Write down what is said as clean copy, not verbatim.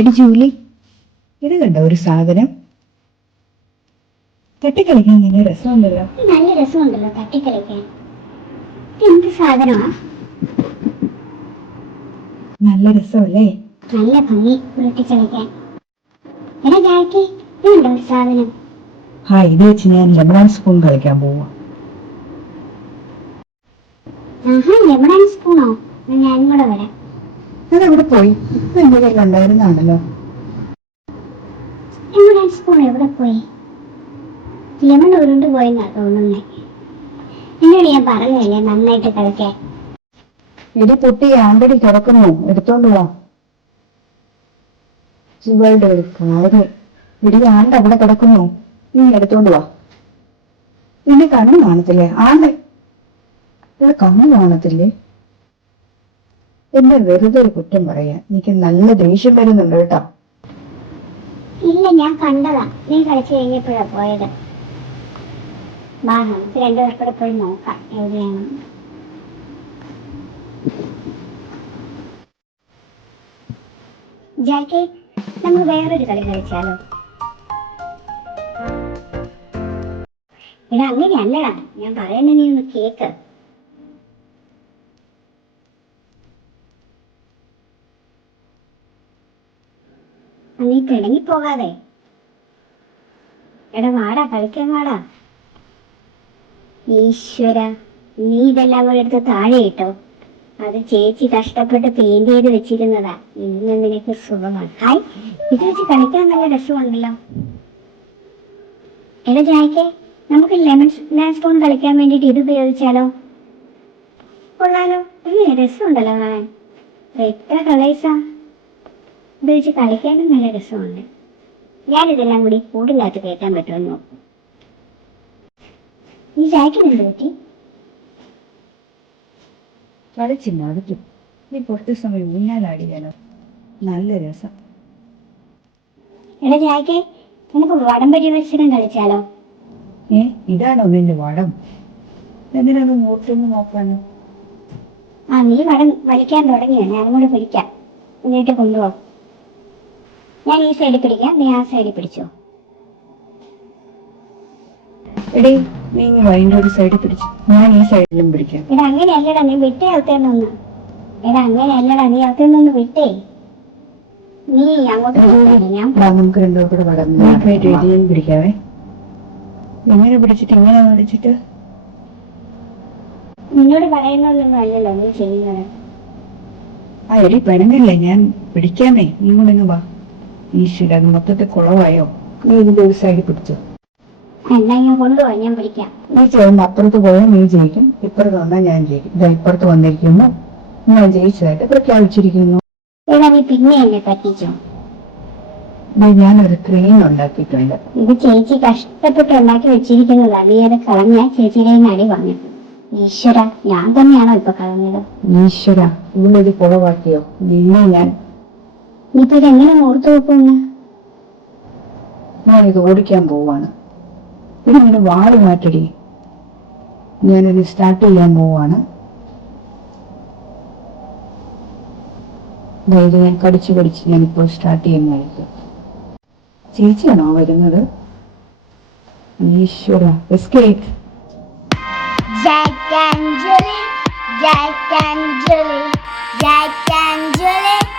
എടി ജൂലി, ഇത് കണ്ടോ ഒരു സാധനം? തട്ടിക്കളിക്കാൻ നല്ല രസമുണ്ടല്ലോ. നല്ല രസമുണ്ടല്ലോ തട്ടിക്കളിക്കാൻ. എന്ത് സാധനമാ? നല്ല രസമല്ലേ? നല്ല ഭംഗി ഉരുട്ടിക്കളിക്കാൻ. എടാ ജാക്കി, ഇതുണ്ടോ ഒരു സാധനം? ഇത് വെച്ച് ഞാൻ ലെമൺ സ്പൂൺ കളിക്കാൻ പോവാ. ലെമൺ സ്പൂണോ? ഞാനും കൂടെ വരാം. അതെവിടെ പോയി? ഇപ്പൊ എന്റെ കയ്യിൽ ഉണ്ടായിരുന്നാണല്ലോ. ലെമൺ സ്പൂൺ എവിടെ പോയി? ലെമൺ ഉരുണ്ട് പോയെന്നാ തോന്നുന്നേ. എന്നോട് ഞാൻ പറഞ്ഞല്ലേ നന്നായിട്ട് കളിക്കാൻ. ഇടി പൊട്ടി ആണ്ടടി കിടക്കുന്നു, എടുത്തോണ്ട് പോവാ. ഇവളുടെ ഒരു കാര്യം. ഇടി ആണ്ട് അവിടെ കിടക്കുന്നു, നീ എടുത്തോണ്ട് വാ. നിന്നെ കണ്ണു കാണത്തില്ലേ? ആണ്ട് ഇവിടെ കണ്ണു കാണത്തില്ലേ? എന്നെ വെറുതെ ഒരു കുറ്റം പറയാ. എനിക്ക് നല്ല ദേഷ്യം വരുന്നുണ്ട് കേട്ടോ. ഇല്ല, ഞാൻ കണ്ടതാ. നീ കളിച്ചു കഴിഞ്ഞപ്പോഴാ പോയത്. വാ, നമുക്ക് രണ്ടുപേർക്കൂടെ പോയി നോക്കാം എവിടെയാണ്. ജാക്കി, നമ്മൾ വേറൊരു കളി കളിച്ചാലോ? എടാ അങ്ങനെയല്ലടാ, ഞാൻ പറയുന്ന നീ ഒന്ന് കേക്ക്. നീ പിണങ്ങി പോകാതെ. എടാ വാടാ, കളിക്കാൻ വാടാ. ഈശ്വര, നീ ഇതെല്ലാം കൂടെ എടുത്ത് താഴെ ഇട്ടോ? അത് ചേച്ചി കഷ്ടപ്പെട്ട് പെയിന്റ് ചെയ്ത് വെച്ചിരുന്നതാ. ഇന്ന് നിനക്ക് സുഖമാണ്. ഹായ്, ഇത് വെച്ച് കളിക്കാൻ നല്ല രസമുണ്ടല്ലോ. എടാ ജായ്ക്കെ, നമുക്ക് ലെമൺ സ്പൂൺ കളിക്കാൻ വേണ്ടിട്ട് ഇത് ഉപയോഗിച്ചാലോ? കൊള്ളാലോ, ഇത് രസമുണ്ടല്ലോ കാണാൻ. എത്ര കളേഴ്സാ! ഇത് വെച്ച് കളിക്കാനും നല്ല രസമുണ്ട്. ഞാനിതെല്ലാം കൂടി കൂടിനകത്ത് കയറ്റാൻ പറ്റുമെന്ന് നോക്കും. ഈ ജായ്ക്കിന് എന്ത് പറ്റി? കളിച്ചില്ല. നീ കുറച്ച് സമയം ഊഞ്ഞാലാടിയാലോ? നല്ല രസം. എടാ ജായ്ക്കെ, നമുക്ക് വടംവലി മത്സരം കളിച്ചാലോ? ഇതാണോ നിന്റെ വടം? എന്തിനൊന്ന് നോട്ടൊന്ന് നോക്കാനോ? നീ വടം വലിക്കാൻ തുടങ്ങിയോ? ഞാനും കൂടെ പിടിക്കാം. എന്നിട്ട് കൊണ്ടുപോകും. ഞാൻ ഈ സൈഡിൽ പിടിക്കാം, നീ ആ സൈഡിൽ പിടിച്ചോ. എടേ, നീ വൈൻ്റെ ഒരു സൈഡിൽ പിടിച്ചു, ഞാൻ ഈ സൈഡിലും പിടിക്കാം. എടാ അങ്ങനെയല്ലടാ, നീ വിട്ടേ അകത്തേന്നൊന്ന്. എടാ അങ്ങനെയല്ലടാ, നീ അകത്തേന്നൊന്ന് വിട്ടേ. നീ അങ്ങോട്ട് നമുക്ക് രണ്ടുപേർക്കൂടെ വടം പിടിക്കാവേ. എങ്ങനെ പിടിച്ചിട്ട് ഇങ്ങനെ കളിച്ചിട്ട്? നിന്നോട് പറയുന്നതൊന്നും അല്ലല്ലോ നീ ചെയ്യുന്നത്. എടി പെണങ്ങല്ലേ, ഞാൻ പിടിക്കാമേ. നീ കൊണ്ടിങ്ങ് വാ. ഈശ്വര, അത് മൊത്തത്തിൽ കുളവായോ? നീ ഇതിന്റെ ഒരു സൈഡിൽ പിടിച്ചോ. എന്നാ ഞാൻ കൊണ്ടുപോവാ, ഞാൻ പിടിക്കാം. നീ ചെയ്യുമ്പോ അപ്പുറത്ത് പോയാൽ നീ ജയിക്കും, ഇപ്പുറത്ത് വന്നാൽ ഞാൻ ജയിക്കും. ഇതാ ഇപ്പുറത്ത് വന്നിരിക്കുന്നു, ഞാൻ ജയിച്ചതായിട്ട് പ്രഖ്യാപിച്ചിരിക്കുന്നു. എടാ നീ പിന്നെ എന്നെ പറ്റിച്ചോ? ഞാനൊരു ക്രീം ഉണ്ടാക്കിയിട്ടുണ്ട്. ഇത് ചേച്ചി കഷ്ടപ്പെട്ട് ഉണ്ടാക്കി വെച്ചിരിക്കുന്നതാ. നീ അത് കളഞ്ഞ ചേച്ചിയുടെ അടി വന്നു. ഈശ്വര, ഞാൻ തന്നെയാണോ ഇപ്പൊ കളഞ്ഞത്? ഈശ്വര, ഇവളൊരു കുളവാക്കിയോ? നിന്നെ ഇപ്പൊ ഇതെങ്ങനെ ഓർത്തു വെക്കുന്നു? ഞാനിത് ഓടിക്കാൻ പോവാണ്. ഇതിങ്ങനെ വാള് മാറ്റടി. ഞാനിത് സ്റ്റാർട്ട് ചെയ്യാൻ പോവാണ്. അതായത് ഞാൻ കടിച്ച് ഞാനിപ്പോൾ സ്റ്റാർട്ട് ചെയ്യുന്നതായിരിക്കും. ചേച്ചിയാണോ വരുന്നത്? ഈശ്വര, escape. Jack and Julie, Jack and Julie, Jack and Julie.